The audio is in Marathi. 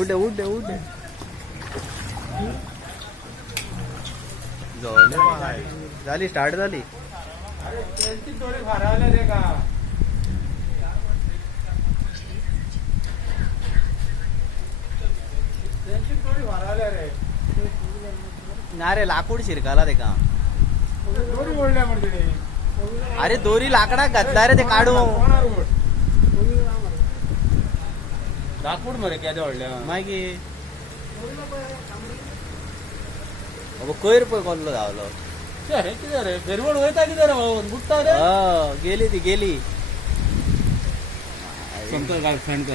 उड उड उड झाले बाय. झाली स्टार्ट झाली. अरे त्यांची थोडी भरावले रे का त्यांची थोडी भरावले रे ना रे लाकूड शिरकाला ते का थोडी ओढल्या म्हणजे अरे दोरी लाकडात घातला रे ते काढू लाकूड मरे क्या ओढल्या मागे कोयर पण कोणलं धावलं. हे किती रे गरवड होत आहे किती रे भाऊ बुट्टा रे गेली ती गेली. शंकर काय फ्रेंड कर